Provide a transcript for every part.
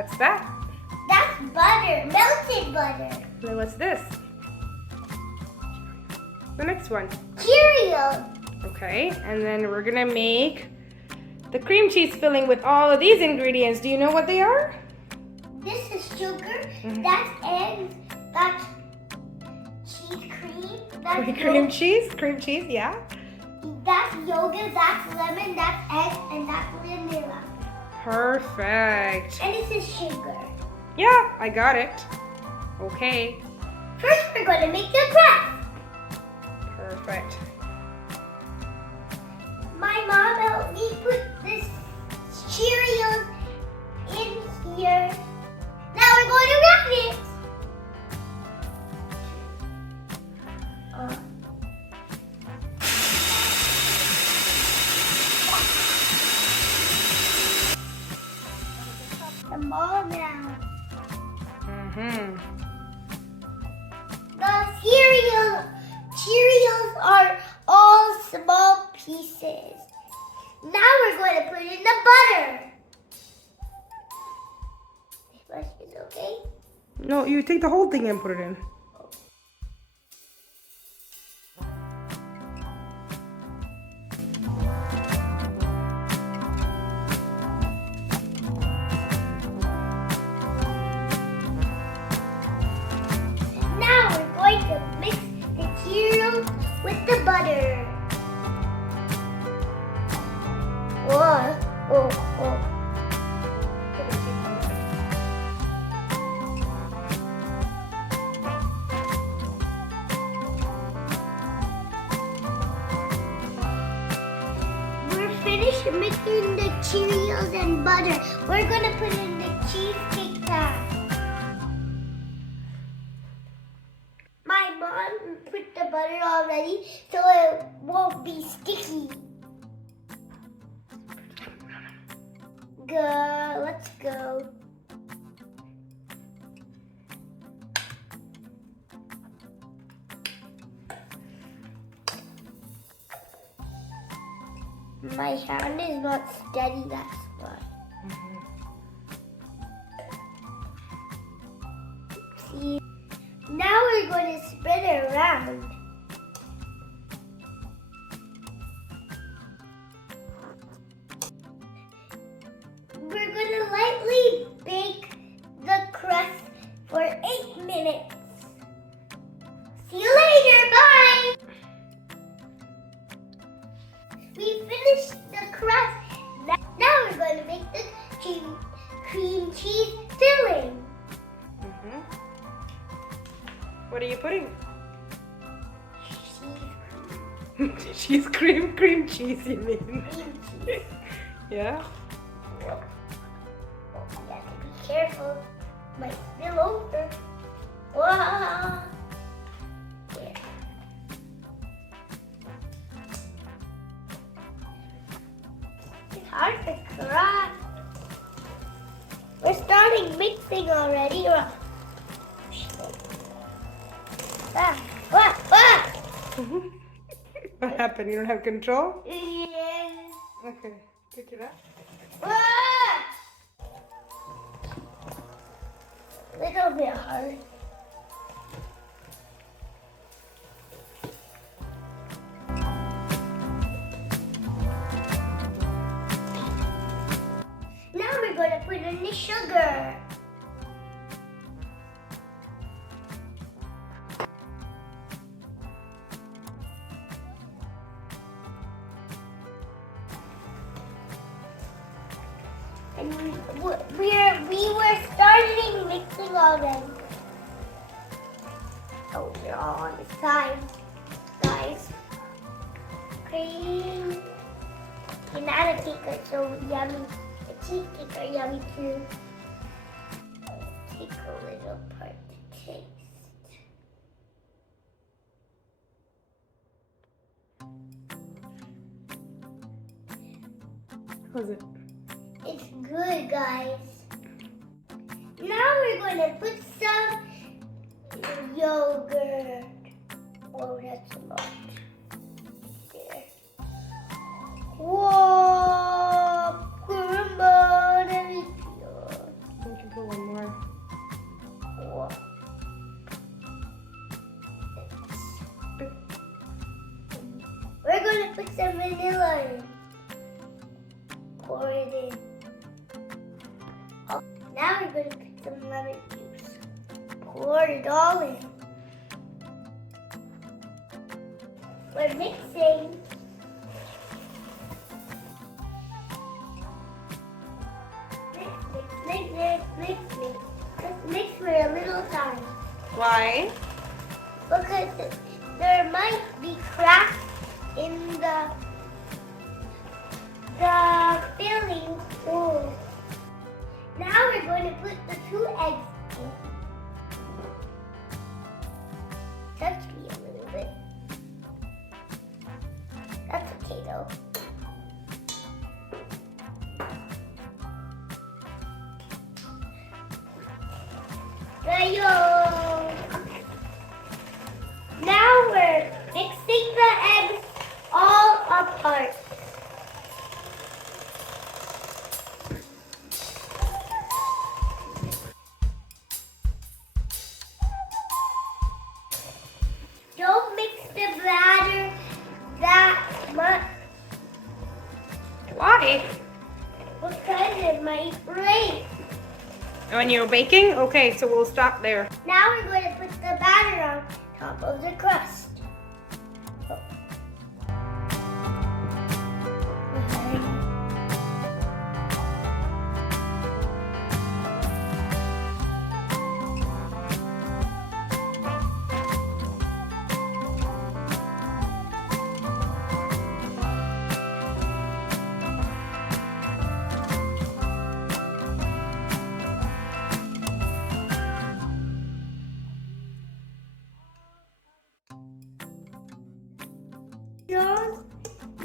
What's that? That's butter, melted butter. Then what's this? The next one. Cheerios. Okay, and then we're gonna make the cream cheese filling with all of these ingredients. Do you know what they are? This is sugar. Mhm. That's eggs. That's cheese cream. That's Cream cheese, yeah. That's yogurt. That's lemon. That's egg, and that's vanilla. Perfect. And this is sugar. Yeah, I got it. Okay, First, we're going to make the crust. perfect. My mom helped me put this Cheerios in here. Now we're going to wrap it. The ball now. The Cheerios are all small pieces. Now we're going to put in the butter. This brush is okay? No, you take the whole thing and put it in. Now we're going to mix the Cheerios with the butter. Whoa, whoa, whoa. We're finished mixing the Cheerios and butter. We're gonna put in the cheesecake pan. My mom put the butter already so it won't be sticky. Go, let's go. My hand is not steady, that's why. See, now we're going to spread it around. We're going to lightly bake the crust for 8 minutes. See you later, bye! We finished the crust. Now we're going to make the cream cheese filling. What are you putting? Cheese Cream cheese, you mean? cream cheese. Yeah? You have to be careful. Might spill over. Wow. Yeah. It's hard to crack. We're starting mixing already. What happened? You don't have control? Yes. Okay, pick it up. Little bit hard. Now we're going to put in the sugar. And we were starting mixing already. Oh, we're all on the side, guys. Cream. Banana cake are so yummy. The cheesecake are yummy too. Take a little part to taste. How's it? It's good, guys. Now we're going to put some yogurt. Oh, that's a lot. There. Whoa! Crumble. You can going to put some vanilla in. Pour it in. Oh, now we're going to put some lemon juice. Pour it all in. We're mixing. Mix. Let's mix for a little time. Why? Because there might be cracks in the filling. Oh. Now we're going to put the 2 eggs in. Touch me a little bit. That's okay though. Now we're mixing the eggs all apart. Don't mix the batter that much. Why? Because it might break. When you're baking? Okay, so we'll stop there. Now we're going to put the batter on top of the crust.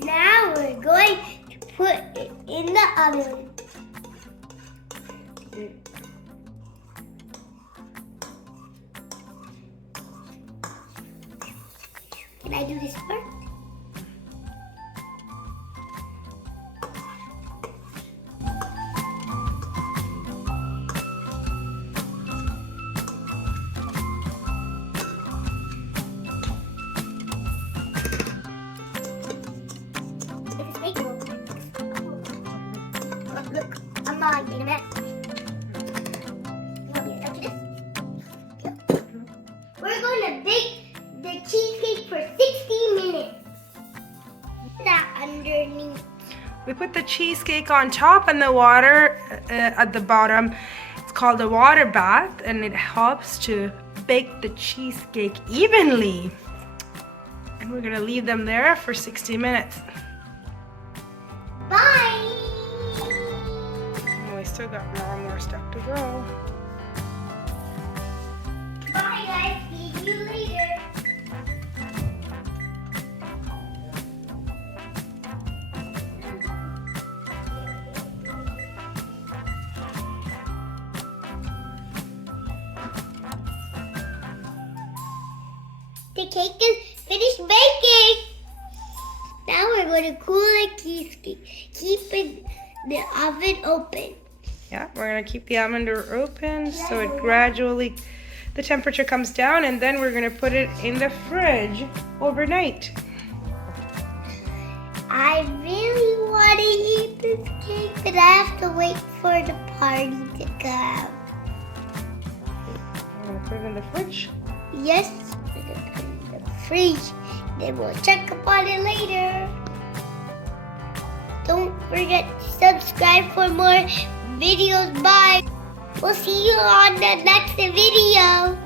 Now we're going to put it in the oven. Can I do this part? Look, I'm not in a mess. You want me to touch this? Yeah. We're going to bake the cheesecake for 60 minutes. That underneath. We put the cheesecake on top and the water at the bottom. It's called a water bath and it helps to bake the cheesecake evenly. And we're gonna leave them there for 60 minutes. Bye! And we still got more stuff to go. Bye guys, see you later. The cake is finished baking. Now we're going to cool the cheesecake. Keep the oven open. Yeah, we're gonna keep the oven door open so it gradually, the temperature comes down, and then we're gonna put it in the fridge overnight. I really want to eat this cake, but I have to wait for the party to come. I'm gonna put it in the fridge. Yes, we're going to put it in the fridge. Then we'll check upon it later. Don't forget to subscribe for more videos. Bye. We'll see you on the next video.